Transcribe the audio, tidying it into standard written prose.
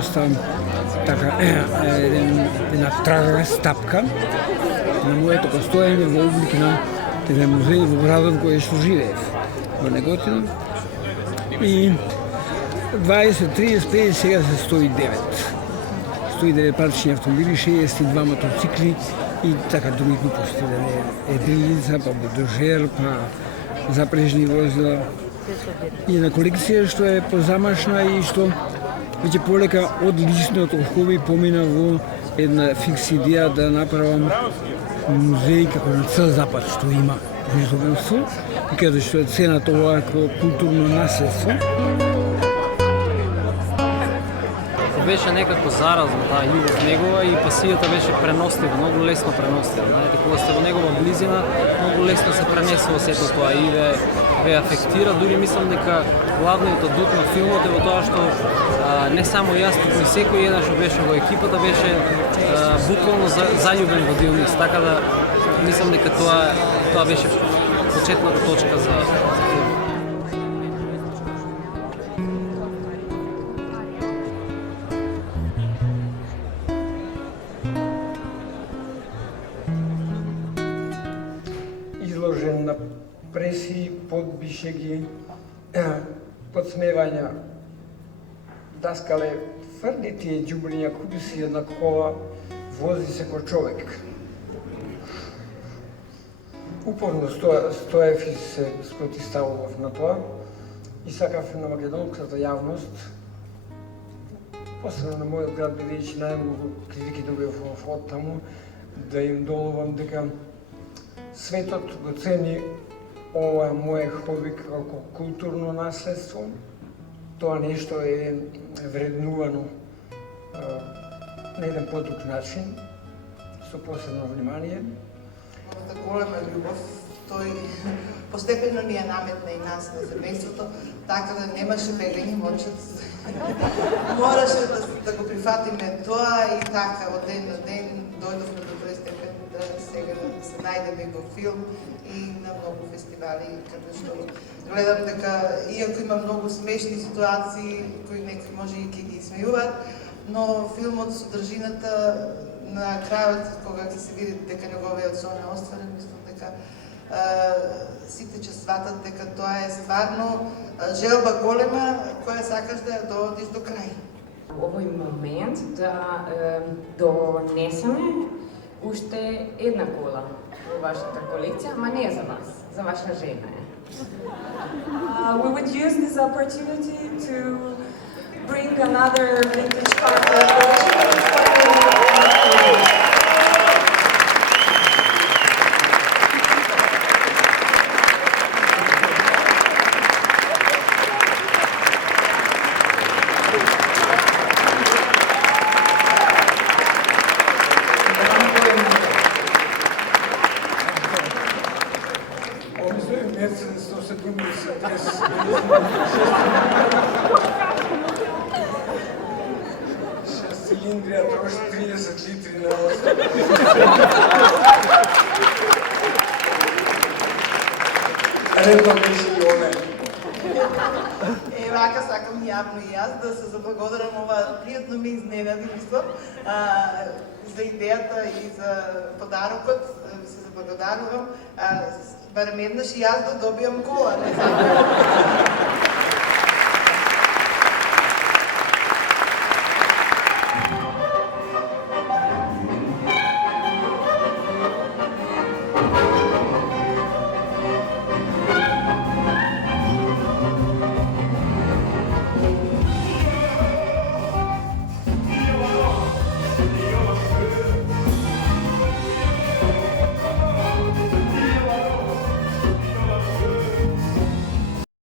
доста така една трага стапка на моето постоење во облик на еден музеј во градот кој што живеев во Неготино. И 20, 30, 50, сега се 109. 109 пратични автомобили, 62 мотоцикли и така други глупости, едрилица, па будожер, па запрежни возила. И една колекција што е позамашна и што веќе полека од личниот хобби помина во една фикс идеја да направам музеј како на цел запад што има незовенство и каде што е цената ова како културно наследство. Беше некако заразна таа љубов негова и пасијата беше преностлива, многу лесно преностлива. Знаете, кога сте во негова близина, многу лесно се пренесува сето тоа и ве афектира. Дури мислам дека главниот адут на филмот е во тоа што не само јас, туку и секој еден што беше во екипата беше буквално заљубен во Дионис. Така да мислам дека тоа беше почетната точка за филмот. Изложен на преси, подбишеги, подсмевања, даскале, тврди тие ѓубриња, купи си една кола, вози се ко човек. Упорно стоев и се спротиставував на тоа и сакав на македонската јавност, посебно на мојот град, бидејќи најмногу критики добивав од таму, да им доловам дека светот го цени ова мое хобби како културно наследство. Тоа нешто е вреднувано на еден подруг начин, со посебно внимание. Мојата голема љубов, тој постепено ни ја наметна и нас на семејството, така да немаше бегање, мораше да го прифатиме тоа и така од ден на ден дојдовме до тој степен да сега се најдеме во филм и на многу фестивали, каде што гледам дека иако има многу смешни ситуации кои некои може и ќе ги смејуваат, но филмот содржината на крајот, кога ќе се види дека неговиот сон е остварен, мислам дека сите ќе сватат дека тоа е стварно желба голема која сакаш да ја доводиш до крај. Овој момент да донесеме уште една кола во вашата колекција, ама не за вас, за ваша жена е. We would use this opportunity to bring another vintage car collection. Мерцедес 170 6 цилиндрија, троши 30 литри на 8. Редно беше и оне. Вака сакам јавно и јас да се заблагодарам, ова пријатно ме изненади, мислам, за идејата и за подарокот, се заблагодарувам. Барем еднаш и јас да добијам кола, не знам.